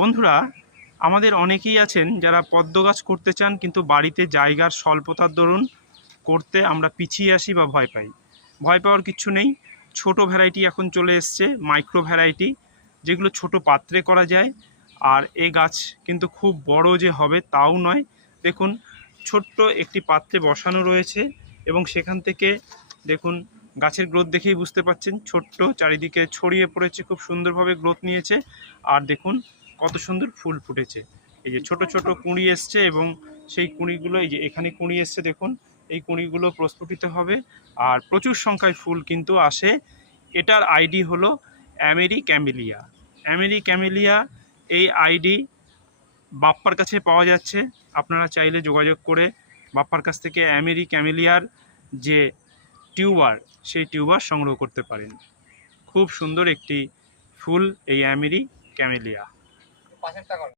বন্ধুরা, আমাদের অনেকেই আছেন যারা পদ্ম গাছ করতে চান, কিন্তু বাড়িতে জায়গার স্বল্পতার দরুন করতে আমরা পিছিয়ে আসি বা ভয় পাই। ভয় পাওয়ার কিছু নেই। ছোট ভ্যারাইটি এখন চলে এসছে, মাইক্রো ভ্যারাইটি, যেগুলো ছোট পাত্রে করা যায়। আর এই গাছ কিন্তু খুব বড় যে হবে তাও নয়। দেখুন, ছোট্ট একটি পাত্রে বসানো রয়েছে এবং সেখান থেকে দেখুন গাছের গ্রোথ দেখেই বুঝতে পাচ্ছেন, ছোট্ট চারিদিকে ছড়িয়ে পড়েছে, খুব সুন্দরভাবে গ্রোথ নিয়েছে। আর দেখুন কত সুন্দর ফুল ফুটেছে। এই যে ছোট ছোট কুঁড়ি এসছে এবং সেই কুঁড়িগুলো এই যে এখানে কুঁড়ি এসছে, দেখুন এই কুঁড়িগুলো প্রস্ফুটিত হবে আর প্রচুর সংখ্যায় ফুল কিন্তু আসে। এটার আইডি হলো অ্যামেরি ক্যামেলিয়া। অ্যামেরি ক্যামেলিয়া এই আইডি বাপ্পার কাছে পাওয়া যাচ্ছে। আপনারা চাইলে যোগাযোগ করে বাপ্পার কাছ থেকে অ্যামেরি ক্যামেলিয়ার যে টিউবার, সেই টিউবার সংগ্রহ করতে পারেন। খুব সুন্দর একটি ফুল এই অ্যামেরি ক্যামেলিয়া।